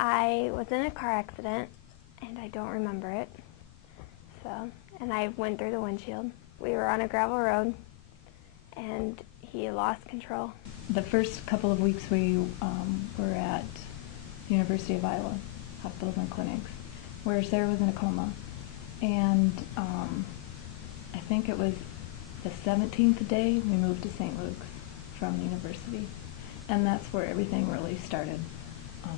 I was in a car accident, and I don't remember it. And I went through the windshield. We were on a gravel road, and he lost control. The first couple of weeks we were at University of Iowa hospitals and clinics, where Sarah was in a coma, and I think it was the 17th day we moved to St. Luke's from the university, and that's where everything really started.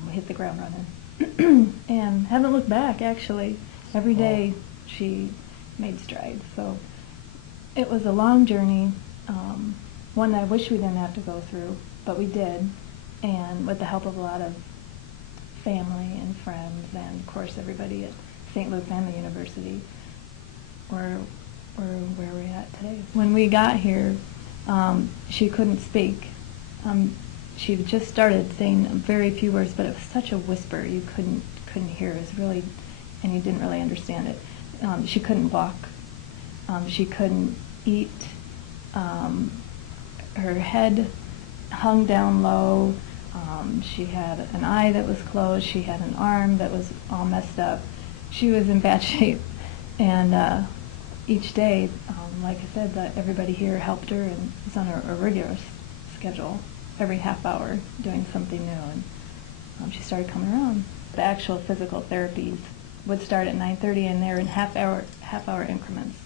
We hit the ground running and haven't looked back, actually. Every day she made strides. So it was a long journey, one I wish we didn't have to go through, but we did, and with the help of a lot of family and friends, and of course everybody at St. Luke's and the university, we're where we're at today. When we got here, she couldn't speak. She just started saying very few words, but it was such a whisper you couldn't hear. It was really, and you didn't really understand it. She couldn't walk. She couldn't eat. Her head hung down low. She had an eye that was closed. She had an arm that was all messed up. She was in bad shape, and each day, like I said, everybody here helped her and was on a rigorous schedule, every half hour doing something new, and she started coming around. The actual physical therapies would start at 9:30, and they're in half hour increments.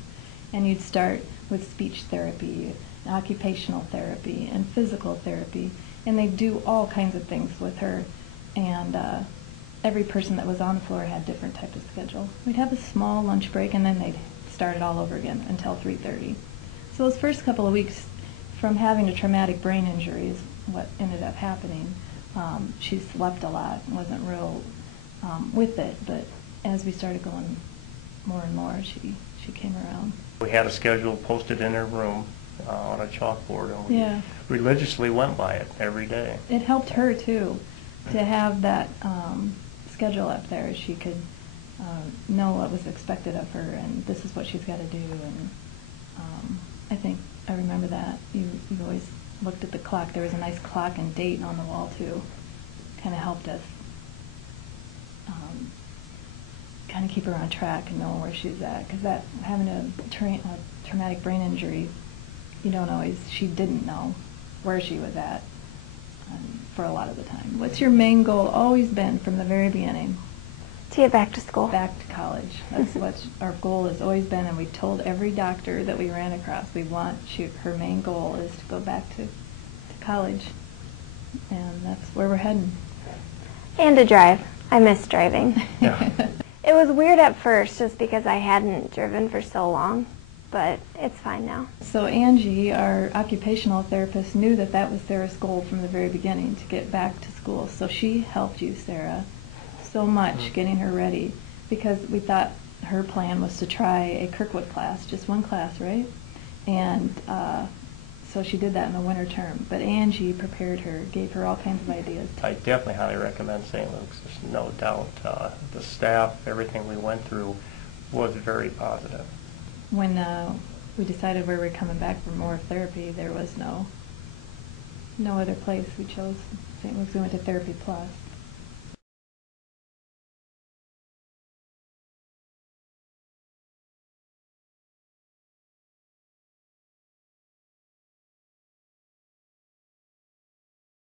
And you'd start with speech therapy, occupational therapy, and physical therapy, and they'd do all kinds of things with her, and every person that was on the floor had a different type of schedule. We'd have a small lunch break, and then they'd start it all over again until 3:30. So those first couple of weeks, from having a traumatic brain injury is what ended up happening. She slept a lot, wasn't real with it, but as we started going more and more, she came around. We had a schedule posted in her room on a chalkboard, and we religiously went by it every day. It helped her too, to have that schedule up there. She could know what was expected of her, and this is what she's got to do. And I remember that. You always looked at the clock. There was a nice clock and date on the wall too. Kind of helped us kind of keep her on track and know where she's at. Because that having a traumatic brain injury, you don't always. She didn't know where she was at for a lot of the time. What's your main goal always been from the very beginning? To get back to school. Back to college. That's what our goal has always been, and we told every doctor that we ran across, her main goal is to go back to college, and that's where we're heading. And to drive. I miss driving. Yeah. It was weird at first just because I hadn't driven for so long, but it's fine now. So Angie, our occupational therapist, knew that was Sarah's goal from the very beginning, to get back to school. So she helped you, Sarah, so much getting her ready, because we thought her plan was to try a Kirkwood class, just one class, right? And so she did that in the winter term. But Angie prepared her, gave her all kinds of ideas. I definitely highly recommend St. Luke's. There's no doubt. The staff, everything we went through was very positive. When we decided we were coming back for more therapy, there was no other place. We chose St. Luke's. We went to Therapy Plus.